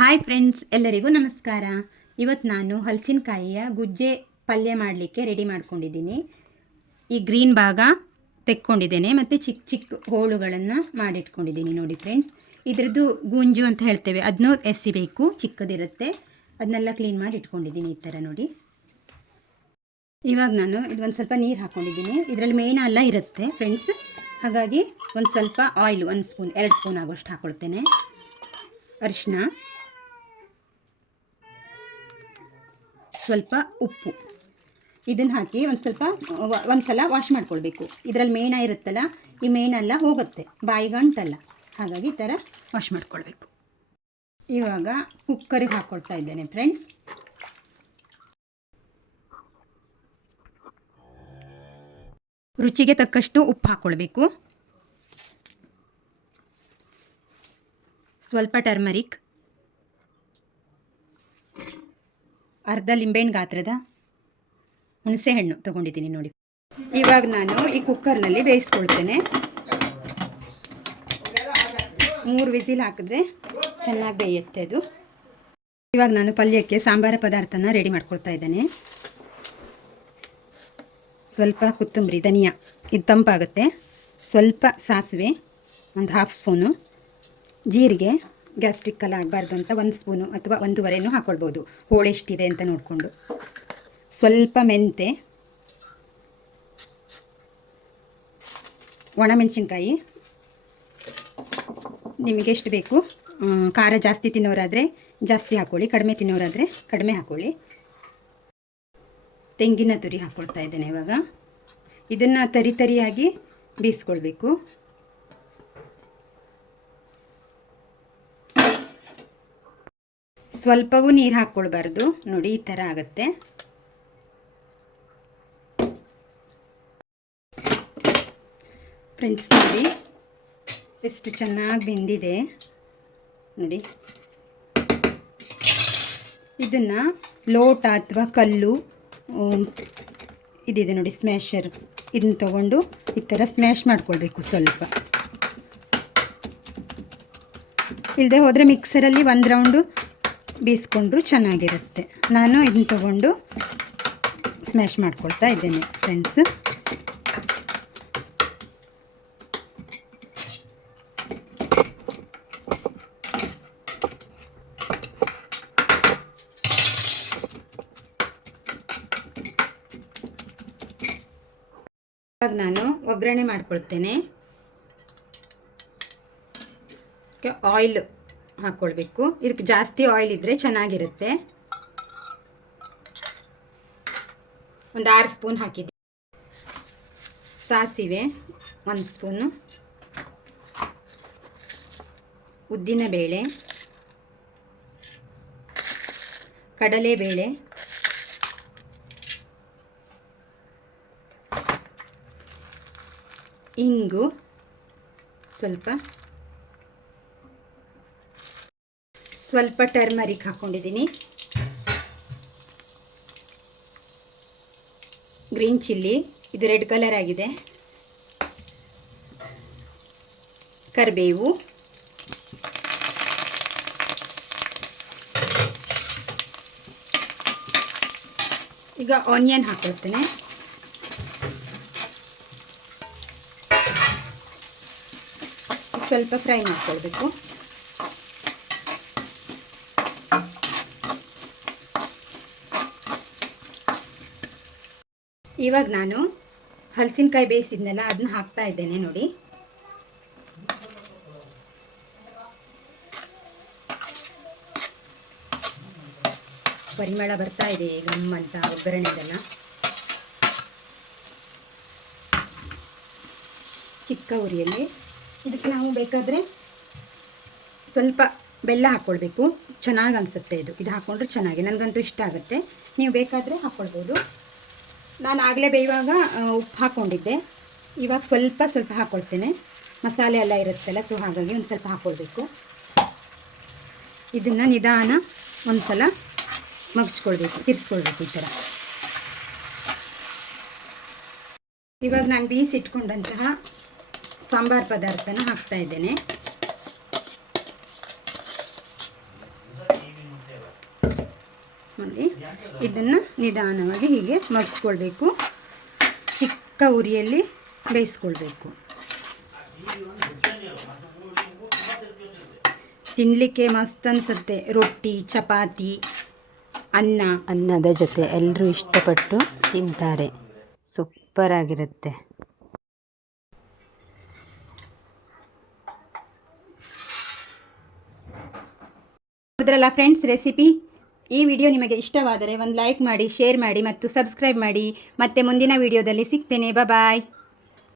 Hi friends, ಎಲ್ಲರಿಗೂ ನಮಸ್ಕಾರ. ಇವತ್ತು ನಾನು ಹಲಸಿನಕಾಯಿಯ ಗುಜ್ಜೆ ಪಲ್ಯ ಮಾಡಲಿಕ್ಕೆ ರೆಡಿ ಮಾಡ್ಕೊಂಡಿದ್ದೀನಿ. ಈ ಗ್ರೀನ್ ಭಾಗ ತೆಕ್ಕೊಂಡಿದ್ದೇನೆ ಮತ್ತು ಚಿಕ್ಕ ಚಿಕ್ಕ ಹೋಳುಗಳನ್ನು ಮಾಡಿಟ್ಕೊಂಡಿದ್ದೀನಿ. ನೋಡಿ ಫ್ರೆಂಡ್ಸ್, ಇದ್ರದ್ದು ಗುಂಜು ಅಂತ ಹೇಳ್ತೇವೆ, ಅದನ್ನೂ ಎಸಿಬೇಕು. ಚಿಕ್ಕದಿರುತ್ತೆ, ಅದನ್ನೆಲ್ಲ ಕ್ಲೀನ್ ಮಾಡಿ ಇಟ್ಕೊಂಡಿದ್ದೀನಿ ಈ ಥರ ನೋಡಿ. ಇವಾಗ ನಾನು ಇದೊಂದು ಸ್ವಲ್ಪ ನೀರು ಹಾಕ್ಕೊಂಡಿದ್ದೀನಿ. ಇದರಲ್ಲಿ ಮೇಣ ಎಲ್ಲ ಇರುತ್ತೆ ಫ್ರೆಂಡ್ಸ್, ಹಾಗಾಗಿ ಒಂದು ಸ್ವಲ್ಪ ಆಯಿಲ್ 1 ಸ್ಪೂನ್ 2 ಸ್ಪೂನ್ ಆಗೋಷ್ಟು ಹಾಕ್ಕೊಳ್ತೇನೆ. ಅರಿಶಿನ, ಸ್ವಲ್ಪ ಉಪ್ಪು, ಇದನ್ನು ಹಾಕಿ ಒಂದು ಸಲ ವಾಶ್ ಮಾಡ್ಕೊಳ್ಬೇಕು. ಇದರಲ್ಲಿ ಮೇಣ ಇರುತ್ತಲ್ಲ, ಈ ಮೇಣ ಎಲ್ಲ ಹೋಗುತ್ತೆ, ಬಾಯಿಗಂಟಲ್ಲ, ಹಾಗಾಗಿ ಈ ಥರ ವಾಶ್ ಮಾಡ್ಕೊಳ್ಬೇಕು. ಇವಾಗ ಕುಕ್ಕರಿಗೆ ಹಾಕ್ಕೊಳ್ತಾ ಇದ್ದೇನೆ ಫ್ರೆಂಡ್ಸ್. ರುಚಿಗೆ ತಕ್ಕಷ್ಟು ಉಪ್ಪು ಹಾಕ್ಕೊಳ್ಬೇಕು. ಸ್ವಲ್ಪ ಟರ್ಮರಿಕ್, ಅರ್ಧ ಲಿಂಬೆಹಣ್ಣು ಗಾತ್ರದ ಹುಣಸೆ ಹಣ್ಣು ತೊಗೊಂಡಿದ್ದೀನಿ ನೋಡಿ. ಇವಾಗ ನಾನು ಈ ಕುಕ್ಕರ್ನಲ್ಲಿ ಬೇಯಿಸ್ಕೊಳ್ತೇನೆ. 3 ವಿಸಿಲ್ ಹಾಕಿದ್ರೆ ಚೆನ್ನಾಗಿ ಬೇಯುತ್ತೆ ಅದು. ಇವಾಗ ನಾನು ಪಲ್ಯಕ್ಕೆ ಸಾಂಬಾರ ಪದಾರ್ಥನ ರೆಡಿ ಮಾಡ್ಕೊಳ್ತಾ ಇದ್ದೇನೆ. ಸ್ವಲ್ಪ ಕೊತ್ತಂಬರಿ, ಧನಿಯಾ, ಇದು ತಂಪಾಗುತ್ತೆ. ಸ್ವಲ್ಪ ಸಾಸಿವೆ, ಒಂದು 1/2 ಸ್ಪೂನು. ಜೀರಿಗೆ, ಗ್ಯಾಸ್ಟ್ರಿಕ್ ಎಲ್ಲ ಆಗಬಾರ್ದು ಅಂತ 1 ಸ್ಪೂನು ಅಥವಾ 1.5 ಹಾಕ್ಕೊಳ್ಬೋದು, ಹೋಳು ಎಷ್ಟಿದೆ ಅಂತ ನೋಡಿಕೊಂಡು. ಸ್ವಲ್ಪ ಮೆಂತೆ, ಒಣಮೆಣಸಿನ್ಕಾಯಿ ನಿಮಗೆ ಎಷ್ಟು ಬೇಕು. ಖಾರ ಜಾಸ್ತಿ ತಿನ್ನೋರಾದರೆ ಜಾಸ್ತಿ ಹಾಕ್ಕೊಳ್ಳಿ, ಕಡಿಮೆ ತಿನ್ನೋರಾದರೆ ಕಡಿಮೆ ಹಾಕ್ಕೊಳ್ಳಿ. ತೆಂಗಿನ ತುರಿ ಹಾಕ್ಕೊಳ್ತಾ ಇದ್ದೇನೆ. ಇವಾಗ ಇದನ್ನು ತರಿಯಾಗಿ ಬೇಯಿಸ್ಕೊಳ್ಬೇಕು. ಸ್ವಲ್ಪವೂ ನೀರು ಹಾಕ್ಕೊಳ್ಬಾರ್ದು ನೋಡಿ, ಈ ಥರ ಆಗುತ್ತೆ. ಫ್ರೆಂಡ್ಸ್ ನೋಡಿ ಎಷ್ಟು ಚೆನ್ನಾಗಿ ಬೆಂದಿದೆ ನೋಡಿ. ಇದನ್ನು ಲೋಟ ಅಥವಾ ಕಲ್ಲು ಇದಿದೆ ನೋಡಿ, ಸ್ಮ್ಯಾಶರ್, ಇದನ್ನು ತಗೊಂಡು ಈ ಥರ ಸ್ಮ್ಯಾಶ್ ಮಾಡ್ಕೊಳ್ಬೇಕು. ಸ್ವಲ್ಪ ಇಲ್ಲದೆ ಹೋದರೆ ಮಿಕ್ಸರಲ್ಲಿ 1 ರೌಂಡು ಬೇಯಿಸ್ಕೊಂಡ್ರು ಚೆನ್ನಾಗಿರುತ್ತೆ. ನಾನು ಇದನ್ನು ತಗೊಂಡು ಸ್ಮ್ಯಾಶ್ ಮಾಡ್ಕೊಳ್ತಾ ಇದ್ದೇನೆ ಫ್ರೆಂಡ್ಸ್. ಇವಾಗ ನಾನು ಒಗ್ಗರಣೆ ಮಾಡ್ಕೊಳ್ತೇನೆ. ಆಯಿಲ್ ಹಾಕ್ಕೊಳ್ಬೇಕು. ಇದಕ್ಕೆ ಜಾಸ್ತಿ ಆಯಿಲ್ ಇದ್ದರೆ ಚೆನ್ನಾಗಿರುತ್ತೆ. ಒಂದು 6 ಸ್ಪೂನ್ ಹಾಕಿದ್ದೆ. ಸಾಸಿವೆ 1 ಸ್ಪೂನು, ಉದ್ದಿನಬೇಳೆ, ಕಡಲೆಬೇಳೆ, ಇಂಗು ಸ್ವಲ್ಪ ಟರ್ಮರಿಕ್ ಹಾಕ್ಕೊಂಡಿದ್ದೀನಿ. ಗ್ರೀನ್ ಚಿಲ್ಲಿ, ಇದು ರೆಡ್ ಕಲರ್ ಆಗಿದೆ. ಕರಿಬೇವು, ಈಗ ಆನಿಯನ್ ಹಾಕ್ಕೊಳ್ತೇನೆ. ಸ್ವಲ್ಪ ಫ್ರೈ ಮಾಡ್ಕೊಳ್ಬೇಕು. ಇವಾಗ ನಾನು ಹಲಸಿನಕಾಯಿ ಬೇಯಿಸಿದ್ನಲ್ಲ, ಅದನ್ನ ಹಾಕ್ತಾ ಇದ್ದೇನೆ ನೋಡಿ. ಪರಿಮಳ ಬರ್ತಾ ಇದೆ ಗಮ್ಮಂತ ಒಗ್ಗರಣೆದೆಲ್ಲ. ಚಿಕ್ಕ ಉರಿಯಲ್ಲಿ ಇದಕ್ಕೆ ನಾವು ಬೇಕಾದರೆ ಸ್ವಲ್ಪ ಬೆಲ್ಲ ಹಾಕ್ಕೊಳ್ಬೇಕು, ಚೆನ್ನಾಗಿ ಅನಿಸುತ್ತೆ ಇದು ಹಾಕ್ಕೊಂಡ್ರೆ ಚೆನ್ನಾಗಿ. ನನಗಂತೂ ಇಷ್ಟ ಆಗುತ್ತೆ, ನೀವು ಬೇಕಾದರೆ ಹಾಕ್ಕೊಳ್ಬೋದು. ನಾನು ಆಗಲೇ ಬೇಯುವಾಗ ಉಪ್ಪು ಹಾಕ್ಕೊಂಡಿದ್ದೆ, ಇವಾಗ ಸ್ವಲ್ಪ ಹಾಕ್ಕೊಳ್ತೇನೆ. ಮಸಾಲೆ ಎಲ್ಲ ಇರುತ್ತಲ್ಲ, ಸೊ ಹಾಗಾಗಿ ಒಂದು ಸ್ವಲ್ಪ ಹಾಕ್ಕೊಳ್ಬೇಕು. ಇದನ್ನು ನಿಧಾನ ಒಂದು ಸಲ ಮಗ್ಚ್ಕೊಳ್ಬೇಕು, ತಿರ್ಸ್ಕೊಳ್ಬೇಕು ಈ ಥರ. ಇವಾಗ ನಾನು ಬೇಯಿಸಿಟ್ಕೊಂಡಂತಹ ಸಾಂಬಾರು ಪದಾರ್ಥನ ಹಾಕ್ತಾ ಇದ್ದೇನೆ. ನೋಡಿ, ಇದನ್ನು ನಿಧಾನವಾಗಿ ಹೀಗೆ ಮಗ್ಚ್ಕೊಳ್ಬೇಕು. ಚಿಕ್ಕ ಉರಿಯಲ್ಲಿ ಬೇಯಿಸ್ಕೊಳ್ಬೇಕು. ತಿನ್ನಲಿಕ್ಕೆ ಮಸ್ತ್ ಅನಿಸುತ್ತೆ. ರೊಟ್ಟಿ, ಚಪಾತಿ, ಅನ್ನದ ಜೊತೆ ಎಲ್ಲರೂ ಇಷ್ಟಪಟ್ಟು ತಿಂತಾರೆ. ಸೂಪರ್ ಆಗಿರುತ್ತೆ. ನೋಡಿದ್ರಲ್ಲ ಫ್ರೆಂಡ್ಸ್ ರೆಸಿಪಿ. ಈ ವಿಡಿಯೋ ನಿಮಗೆ ಇಷ್ಟವಾದರೆ ಒಂದು ಲೈಕ್ ಮಾಡಿ, ಶೇರ್ ಮಾಡಿ ಮತ್ತು ಸಬ್ಸ್ಕ್ರೈಬ್ ಮಾಡಿ. ಮತ್ತೆ ಮುಂದಿನ ವಿಡಿಯೋದಲ್ಲಿ ಸಿಗ್ತೇನೆ. ಬಾಯ್.